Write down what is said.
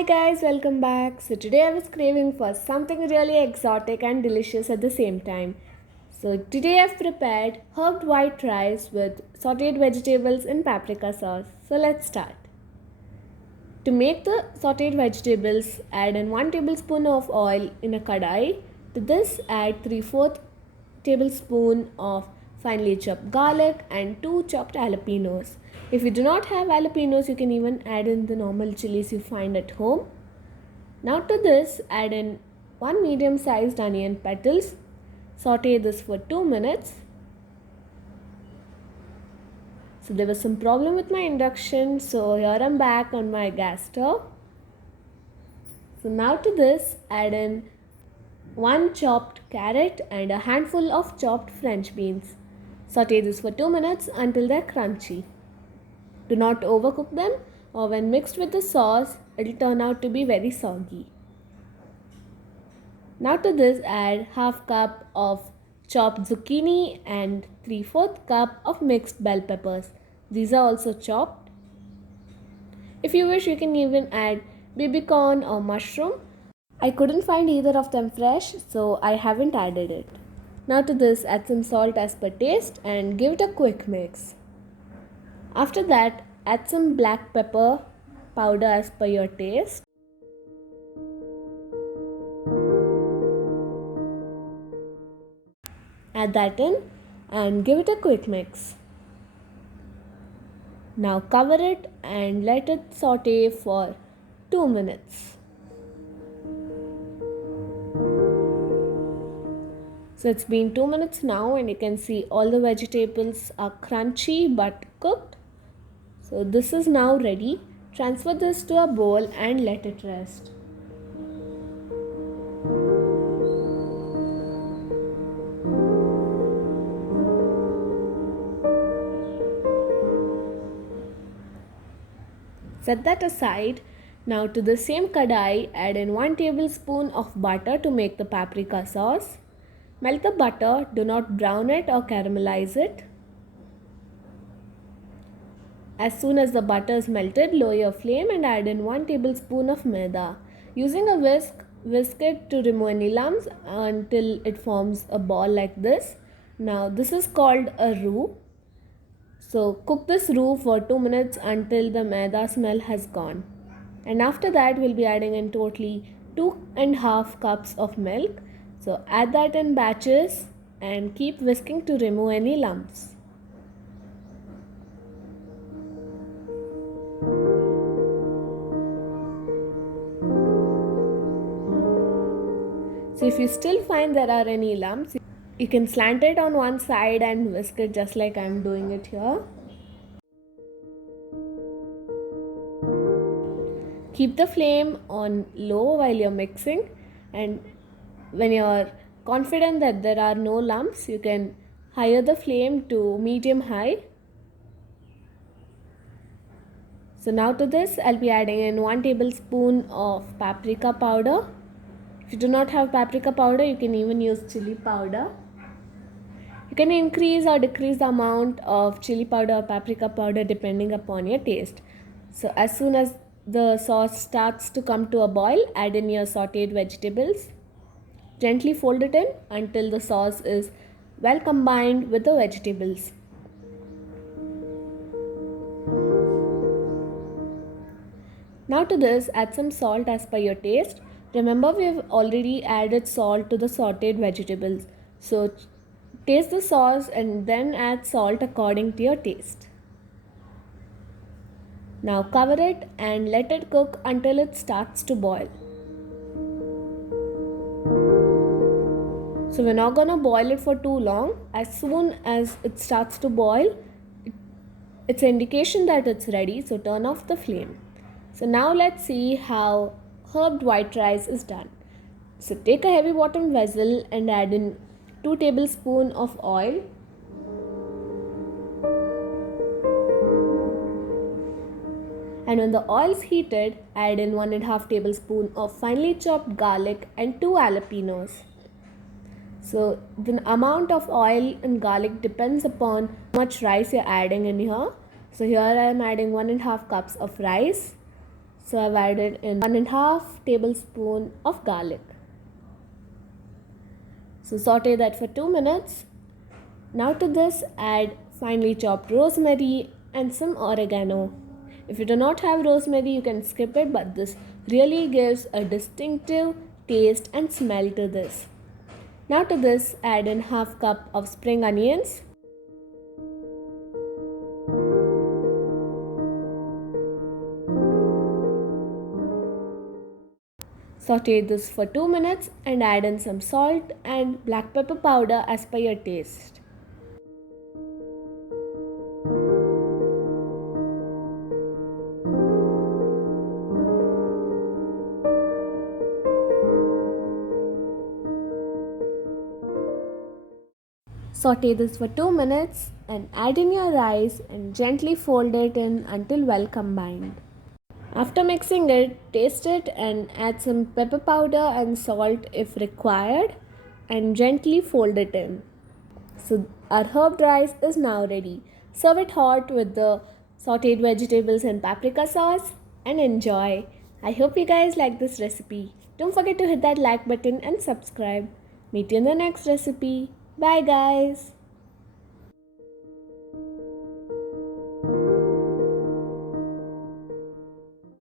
Hi guys, welcome back. So today I was craving for something really exotic and delicious at the same time. So today I've prepared herbed white rice with sauteed vegetables in paprika sauce. So let's start. To make the sauteed vegetables, add in 1 tablespoon of oil in a kadai. To this add 3/4 tablespoon of finely chopped garlic and 2 chopped jalapenos. If you do not have jalapenos, you can even add in the normal chilies you find at home. Now to this add in 1 medium sized onion petals. Saute this for 2 minutes. So there was some problem with my induction, so here I'm back on my gas stove. So now to this add in 1 chopped carrot and a handful of chopped French beans. Saute this for 2 minutes until they're crunchy. Do not overcook them, or when mixed with the sauce, it will turn out to be very soggy. Now to this add half cup of chopped zucchini and 3/4 cup of mixed bell peppers. These are also chopped. If you wish, you can even add baby corn or mushroom. I couldn't find either of them fresh, so I haven't added it. Now to this add some salt as per taste and give it a quick mix. After that add some black pepper powder as per your taste. Add that in and give it a quick mix. Now cover it and let it saute for 2 minutes. So it's been 2 minutes now and you can see all the vegetables are crunchy but cooked. So this is now ready. Transfer this to a bowl and let it rest. Set that aside. Now to the same kadai, add in 1 tablespoon of butter to make the paprika sauce. Melt the butter, do not brown it or caramelize it. As soon as the butter is melted, lower your flame and add in 1 tablespoon of maida. Using a whisk it to remove any lumps until it forms a ball like this. Now this is called a roux. So cook this roux for 2 minutes until the maida smell has gone. And after that we'll be adding in totally 2.5 cups of milk. So add that in batches and keep whisking to remove any lumps. So if you still find there are any lumps, you can slant it on one side and whisk it just like I'm doing it here. Keep the flame on low while you're mixing, and when you're confident that there are no lumps, you can higher the flame to medium high. So now to this I'll be adding in 1 tablespoon of paprika powder. If you do not have paprika powder, you can even use chili powder. You can increase or decrease the amount of chili powder or paprika powder depending upon your taste. So as soon as the sauce starts to come to a boil, add in your sauteed vegetables. Gently fold it in until the sauce is well combined with the vegetables. Now to this add some salt as per your taste. Remember, we have already added salt to the sauteed vegetables. So taste the sauce and then add salt according to your taste. Now cover it and let it cook until it starts to boil. So we're not gonna boil it for too long. As soon as it starts to boil, it's an indication that it's ready, so turn off the flame. So now let's see how herbed white rice is done. So take a heavy bottom vessel and add in 2 tablespoons of oil. And when the oil is heated, add in 1.5 tablespoons of finely chopped garlic and 2 jalapenos. So the amount of oil and garlic depends upon how much rice you're adding in here. So here I am adding 1.5 cups of rice. So I've added in 1.5 tablespoon of garlic. So saute that for 2 minutes. Now to this add finely chopped rosemary and some oregano. If you do not have rosemary, you can skip it, but this really gives a distinctive taste and smell to this. Now to this add in half cup of spring onions. Saute this for 2 minutes and add in some salt and black pepper powder as per your taste. Saute this for 2 minutes and add in your rice and gently fold it in until well combined. After mixing it, taste it and add some pepper powder and salt if required and gently fold it in. So our herbed rice is now ready. Serve it hot with the sauteed vegetables and paprika sauce and enjoy. I hope you guys like this recipe. Don't forget to hit that like button and subscribe. Meet you in the next recipe. Bye guys.